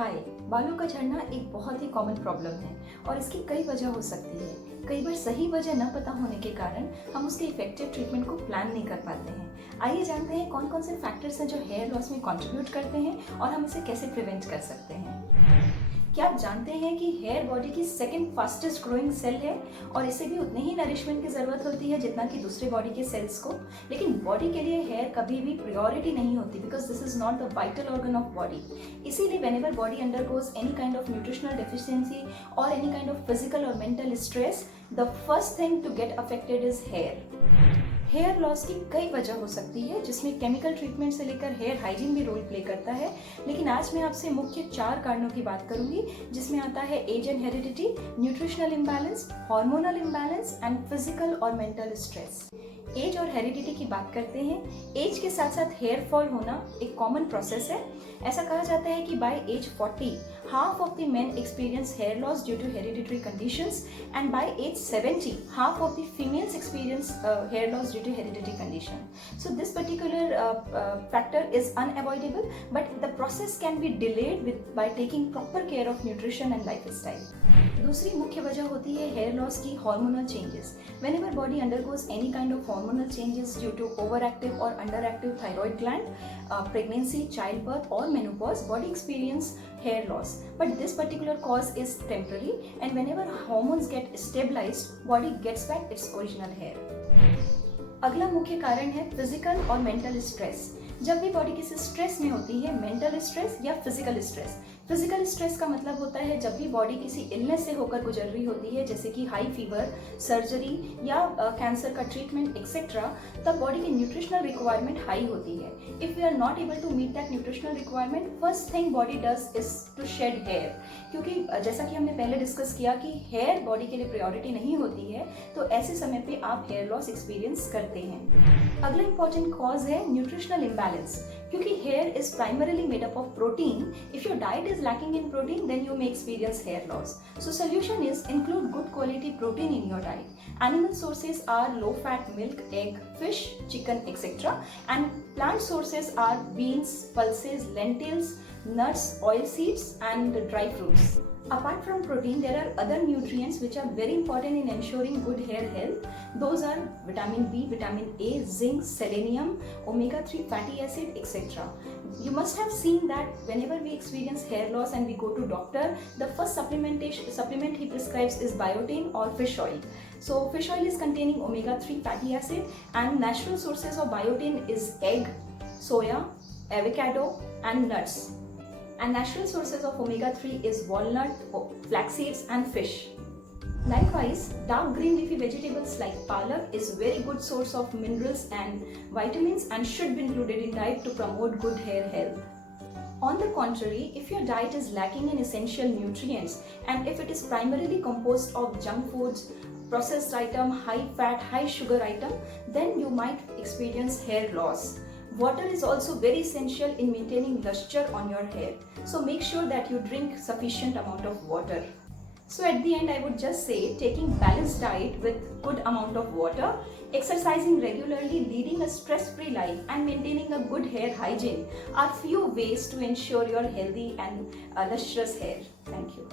हाय। बालों का झड़ना एक बहुत ही कॉमन प्रॉब्लम है और इसकी कई वजह हो सकती है। कई बार सही वजह न पता होने के कारण हम उसके इफेक्टिव ट्रीटमेंट को प्लान नहीं कर पाते हैं। आइए जानते हैं कौन कौन से फैक्टर्स हैं जो हेयर लॉस में कंट्रीब्यूट करते हैं और हम इसे कैसे प्रिवेंट कर सकते हैं। क्या आप जानते हैं कि हेयर बॉडी की सेकंड फास्टेस्ट ग्रोइंग सेल है और इसे भी उतनी ही नरिशमेंट की जरूरत होती है जितना कि दूसरे बॉडी के सेल्स को। लेकिन बॉडी के लिए हेयर कभी भी प्रायोरिटी नहीं होती because this is not the vital organ of body. इसीलिए whenever body undergoes any kind of nutritional deficiency और एनी काइंड ऑफ फिजिकल और mental stress, the first thing to get affected is hair. Hair loss की कई वजह हो सकती है जिसमें केमिकल ट्रीटमेंट से लेकर हेयर हाइजीन भी रोल प्ले करता है। लेकिन आज मैं आपसे मुख्य 4 कारणों की बात करूंगी जिसमें आता है age and heredity, nutritional imbalance, hormonal imbalance and physical और मेंटल स्ट्रेस। एज और हेरिडिटी की बात करते हैं। एज के साथ साथ हेयर फॉल होना एक कॉमन प्रोसेस है। ऐसा कहा जाता है कि bye as 40 half of the men experience hair loss due to hereditary conditions and by age 70 half of the females experience hair loss due to hereditary condition. So this particular factor is unavoidable but the process can be delayed by taking proper care of nutrition and lifestyle. दूसरी मुख्य वजह होती है hair loss की hormonal changes. Whenever body undergoes any kind of hormonal changes due to over active और under active thyroid gland, pregnancy, child birth और menopause, body experience hair loss. But this particular cause is temporary and whenever hormones get stabilized, body gets back its original hair. अगला मुख्य कारण है फिजिकल और mental stress. जब भी बॉडी किसी स्ट्रेस में होती है, मेंटल स्ट्रेस या फिजिकल स्ट्रेस। फिजिकल स्ट्रेस का मतलब होता है जब भी बॉडी किसी इलनेस से होकर गुजर रही होती है जैसे कि हाई फीवर, सर्जरी या कैंसर का ट्रीटमेंट एक्सेट्रा, तब बॉडी की न्यूट्रिशनल रिक्वायरमेंट हाई होती है। If we are not able to meet that nutritional requirement, first thing body does is to shed hair. क्योंकि जैसा कि हमने पहले डिस्कस किया कि हेयर बॉडी के लिए प्रायोरिटी नहीं होती है, तो ऐसे समय पे आप हेयर लॉस एक्सपीरियंस करते हैं। अगला इंपॉर्टेंट कॉज है न्यूट्रिशनल इम्बैलेंस। क्योंकि here is primarily made up of protein, if your diet is lacking in protein, then you may experience hair loss. So solution is include good quality protein in your diet. Animal sources are low fat milk, egg, fish, chicken, etc. And plant sources are beans, pulses, lentils, nuts, oil seeds and dry fruits. Apart from protein, there are other nutrients which are very important in ensuring good hair health. Those are vitamin B, vitamin A, zinc, selenium, omega-3 fatty acid, etc. You must have seen that whenever we experience hair loss and we go to doctor, the first supplement he prescribes is biotin or fish oil. So fish oil is containing omega-3 fatty acid and natural sources of biotin is egg, soya, avocado and nuts. And natural sources of omega-3 is walnut, flax seeds and fish. Likewise, dark green leafy vegetables like palak is very good source of minerals and vitamins and should be included in diet to promote good hair health. On the contrary, if your diet is lacking in essential nutrients and if it is primarily composed of junk foods, processed item, high fat, high sugar item, then you might experience hair loss. Water is also very essential in maintaining luster on your hair. So make sure that you drink sufficient amount of water. So at the end I would just say taking balanced diet with good amount of water, exercising regularly, leading a stress-free life and maintaining a good hair hygiene are few ways to ensure your healthy and lustrous hair. Thank you.